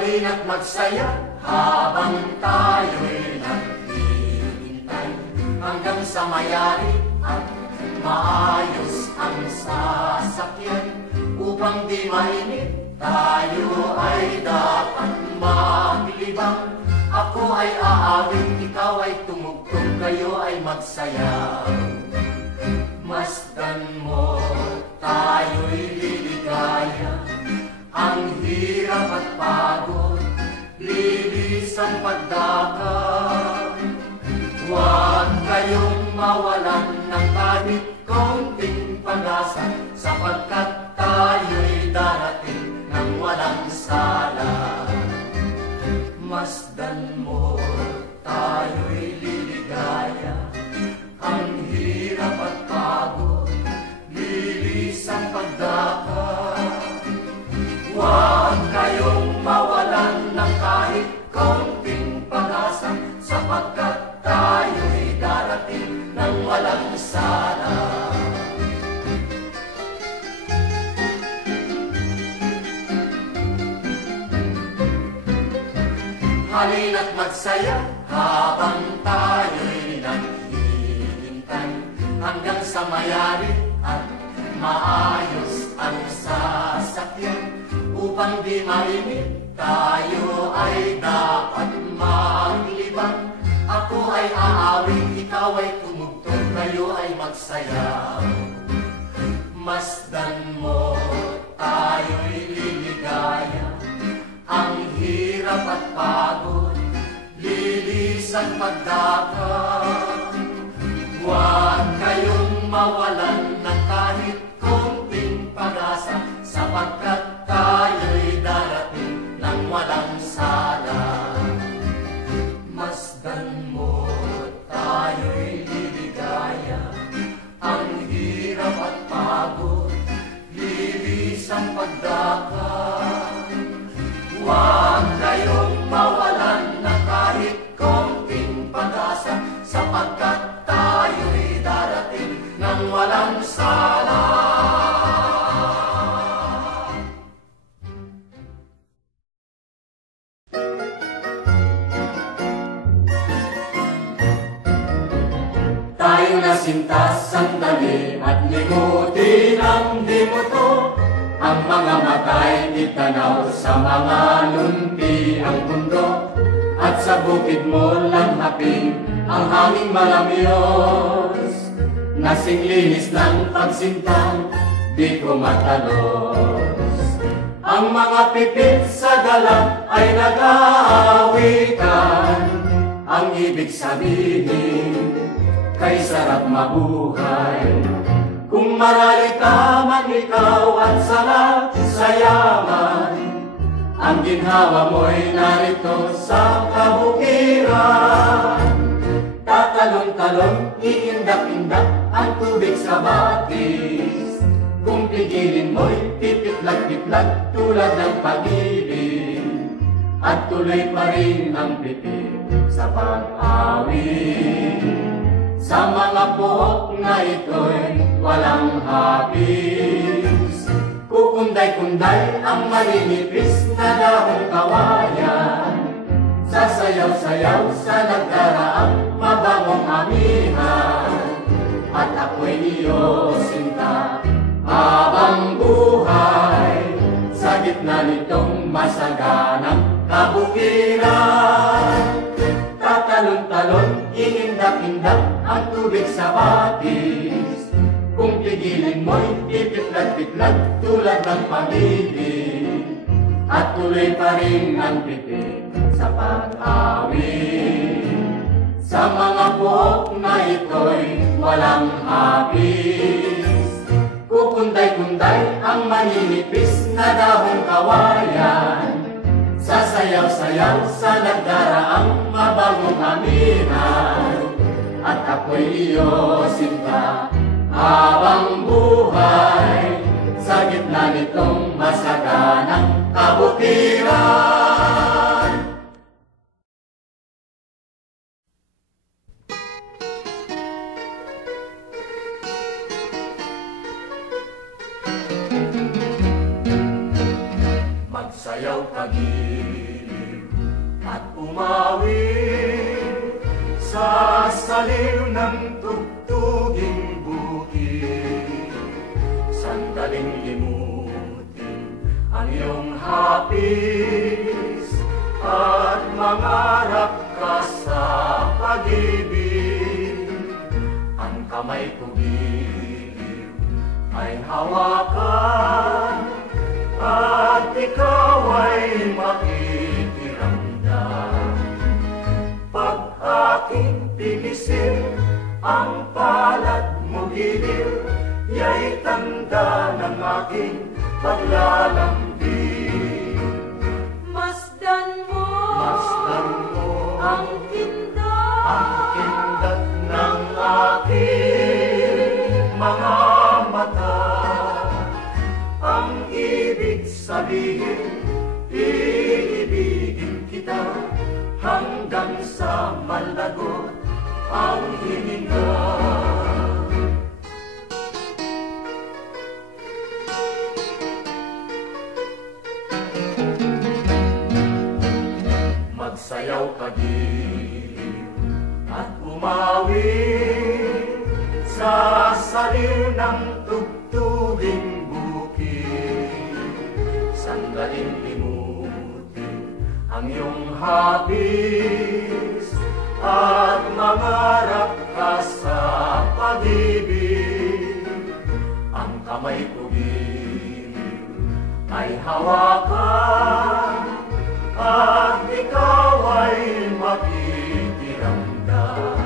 Halina't magsaya habang tayo'y naghihintay hanggang sa mayari at maayos ang sasakyan. Upang di mainit, tayo ay dapat maglibang. Ako ay aawit, ikaw ay tumugtog, kayo ay magsaya. Masdan mo, tayo'y liligaya. Ang hirap at pagod, lilis ang pagdakap. Huwag kayong mawalan ng kahit konting pag-asa, sapagkat tayo'y darating ng walang sala. Masdan mo, tayo'y liligaya. Ang hirap at pagod, lilis ang pagdakap. Huwag kayong mawalan ng kahit konting pag-asa, sapagkat tayo'y darating ng walang sala. Halina't magsaya habang tayo'y naghihintay hanggang sa mayari at maayos ang sasakyan. Upang di mainit, tayo ay dapat maglibang. Ako ay aawit, ikaw ay tumugtog, kayo ay magsaya. Masdan mo, tayo'y liligaya. Ang hirap at pagod, lilis ang pagdakap. Huwag kayong mawalan ng kahit konting pag-asa, sapagkat tayo'y darating ng walang sala. Masdan mo, tayo'y liligaya. Ang hirap at pagod, lilis ang pagdakap. Huwag kayong mawalan ng kahit konting pag-asa, sapagkat tayo'y darating ng walang sala. Tayo na sinta sandali at limutin ang dimuto. Ang mga matay itanaw sa mga lumpi ang mundo. At sa bukid mo lang haping ang hanging malamyos. Nasing linis ng pagsintang, di ko matalos. Ang mga pipit sa gala ay nag-aawitan. Ang ibig sabihin, kay sarap mabuhay. Kung maralita man ikaw at sarap sa yaman, ang ginhawa mo'y narito sa kabukiran. Tatalon-talon, iindak-indak ang tubig sa batis. Kung pigilin mo'y pipitlag-pitlag tulad ng pag-ibig. At tuloy pa rin ang pipit sa pag-awit. Sa mga buhok na ito'y walang hapis. Kukunday-kunday ang maninipis na dahong kawayan. Sasayaw-sayaw sa nagdaraang mabangong amihan. At ako'y iyo sinta habang buhay, sa gitna nitong masaganang kabukiran. Tatalon-talon, iindak-indak ang tubig sa batis. Kung pigilin mo'y pipitlag-pitlag tulad ng pag-ibig. At tuloy pa rin ang pipit sa pag-awit. Sa mga buhok na ito'y walang hapis. Kukunday-kunday ang maninipis na dahong kawayan. Sasayaw-sayaw sa nagdaraang mabangong amihan. At ako'y iyo sinta habang buhay, sa gitna nitong masaganang kabukiran. Magsayaw kami umawi sa saliw ng tugtuging bukid. Sandaling limutin ang iyong hapis at mangarap ka sa pag-ibig. Ang kamay ko giliw ay hawakan at ikaw ay makikiramdam. Pag aking pinisil ang palad mo giliw, ya'y tanda ng aking paglalambing. Masdan mo ang kindat ng aking mga mata. Ang ibig sabihin, iibigin kita hanggang sa malagot ang hininga. Magsayaw ka din at umawi sa saliw ng tugtuging bukid. Sandaling limutin ang iyong hapis at mangarap ka sa pag-ibig. Ang kamay ko giliw ay hawakan at ikaw ay makikiramdam.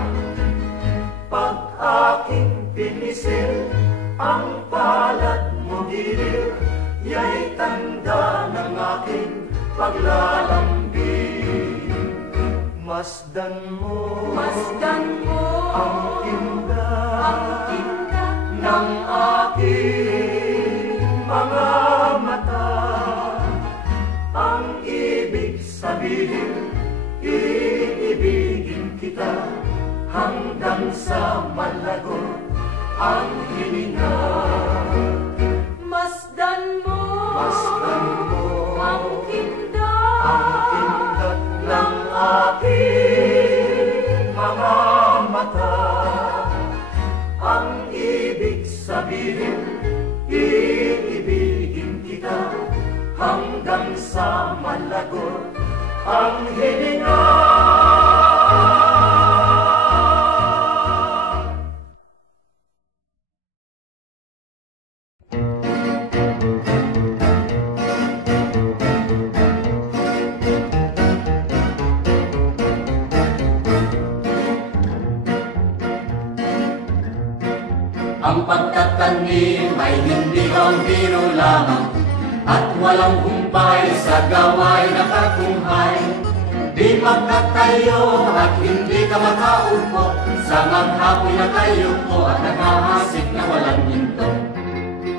Pag aking pinisil ang palad mo giliw, ya'y tanda ng aking paglalambing. Masdan mo ang kindat ng aking mga mata. Ang ibig sabihin, iibigin kita hanggang sa malagot ang hininga. Masdan mo ang kindat ng aking mga mata. Ang ibig sabihin, iibigin kita hanggang sa malagot ang hininga. Ang pagtatanim ay hindi ang biro lamang, at walang humpay sa gawain na katunghay. Di magtatayo at hindi ka makaupo sa maghapon na kayupo at nakahasik na walang hinto.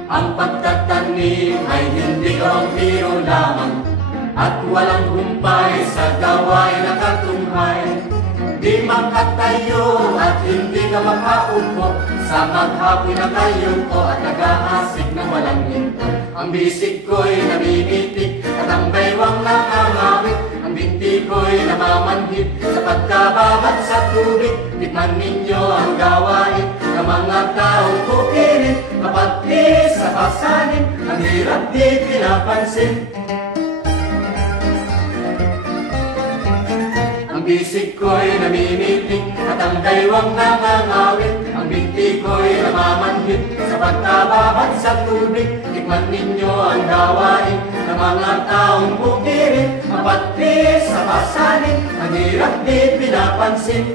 Ang pagtatanim ay hindi ang biro lamang, at walang humpay sa gawain na katunghay. Di makatayo at hindi ka makaupo sa maghapon na kayupo at nag-ahasik na walang hinto. Ang bisig ko'y namimitik at ang baywang nakangawit. Ang binti ko'y namamanhid sa pagkababat sa tubig. Tikman ninyo ang gawain ng mga taong kukirit, kapatid sa pasanin, ang hirap di pinapansin. Ang bisig ko'y namimitik at ang baywang nangangawit. Ang binti ko'y namamanhid sa pagkababat sa tubig. Tikman ninyo ang gawain ng mga taong bukirin, kapatid sa pasanin, ang hirap di pinapansin.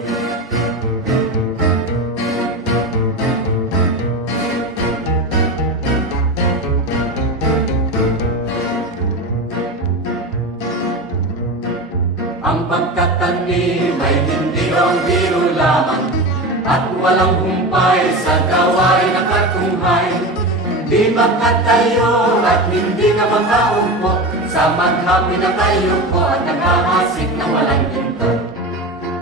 Ang pagtatanim ay hindi ang biro lamang, at walang humpay sa gawain na katunghay. Di magkatayo at hindi ka makaupo sa maghapon na kayupo at nakahasik na walang hinto.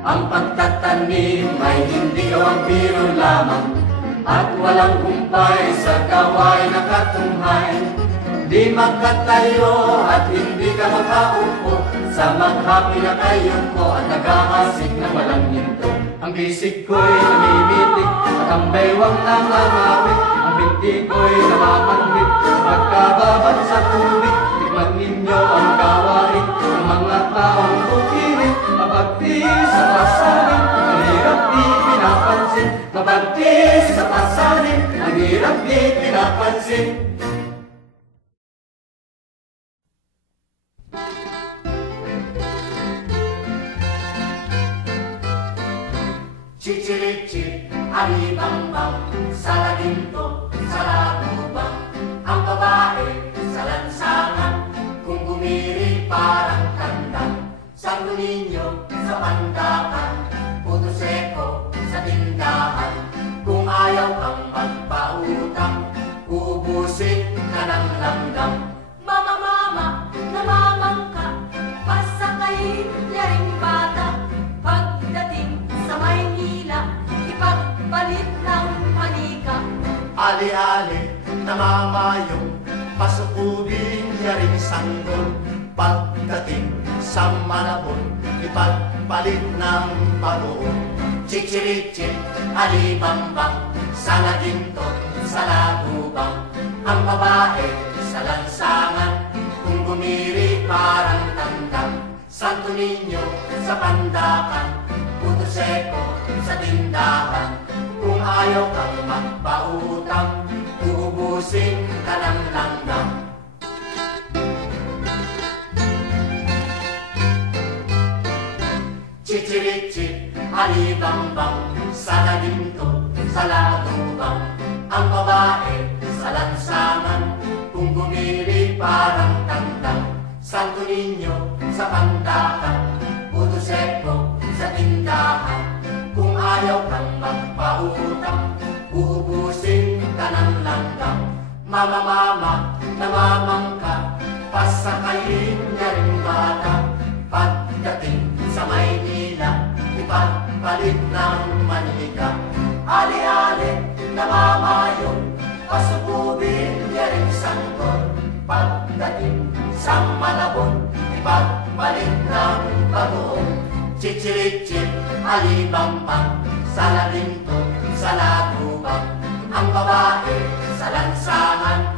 Ang pagtatanim ay hindi ang biro lamang, at walang humpay sa gawain na katunghay. Di magkatayo at hindi ka makaupo Sa maghapi na kayo ko at nag-aasik na walang hinto. Ang bisig ko'y namimitik at ang baywang nangangawit. Ang binti ko'y namamanwit pagkababad sa tubig. Tikman ninyo ang gawain ng mga taong bukirin. Mabagti sa pasanin, ang hirap di pinapansin. Mabagti sa pasanin, ang hirap di pinapansin. Chichirichip, alibambang, salaginto, salagubang. Ang babae sa lansangan, kung gumiri parang tandang. Santo Niño sa pandakan, puto seko sa tindahan. Kung ayaw kang magpautang, uubusin ka ng langgam. Mama, mama, namamang ka, pasakayin niya ring bata. Pagdating sa Maynila, ipagpalit ng manika. Ali-ali, namamayong, pasukubin niya ring sanggol. Pagdating sa Malabon, ipagpalit ng bagoong. Chichirichip, alibambang, salaginto, salagubang. Ang babae sa lansangan, kung gumiri parang tandang. Santo Niño sa pandakan, puto seko sa tindahan. Kung ayaw kang magpautang, uubusin ka ng langgam. Chichirichip, alibambang, salaginto, salagubang. Ang babae sa lansangan, kung gumiri parang tandang. Santo Niño sa pandakan, puto seko sa tindahan. Kung ayaw kang magpautang, uubusin ka ng langgam. Mama, mama, namamang ka, pasakayin niya ring bata. Pagdating sa Maynila, ipagpalit ng manika. Ali-ali, namamayong, pasububin niya ring sanggol. Pagdating sa Malabon, ipagpalit ng bagoong. Chichirichip, alibambang, salaginto, salagubang. Ang babae sa lansangan,